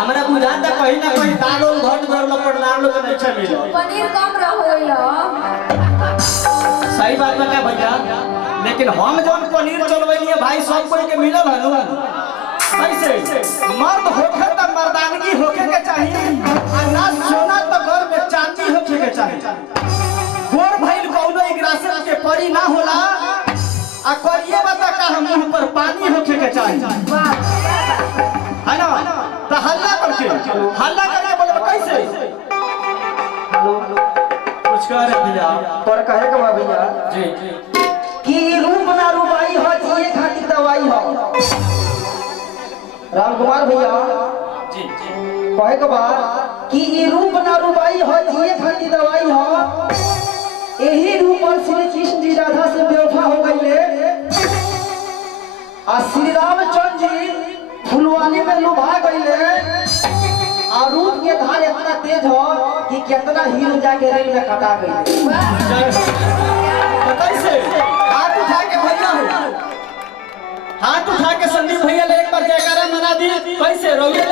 हमरा बुझाता कहीं ना कहीं दाल और घट गरल पड़नार लोग नहीं अच्छा मिले पनीर कम रहोइला। सही बात बता भैया, लेकिन हम जौन पनीर चलवैलिए भाई सब कोई के मिलल हनु कैसे मर्द होखे त मर्दानगी होखे के चाहिए आ ना सोना त घर में चांदी होखे के चाहिए। गोर भइल कौनो इग्रासन के परी ना होला आ करिए बता का हम मुंह पर पानी होखे के चाहिए है ना। तो हल्ला करके बोले कैसे कुछ कह रहे भैया पर कहे के बा भैया जी कि रूप ना रुबाई हो जिए खातिर दवाई हो। राम कुमार भैया जी कहे के बा कि ई रूप ना रुबाई हो जिए खातिर दवाई हो। यही रूप और श्री कृष्ण जी राधा से बेवफा हो गईले आ श्री रामचंद्र जी फुलवानी में लुभा गईले और रूप के धार इतना तेज हो कि कितना हीरो जाके रेल में कटा गई। कैसे हाथ उठा के भैया हो, हाथ उठा के संदीप भैया ले एक बार जयकारा मना दी। कैसे रोइए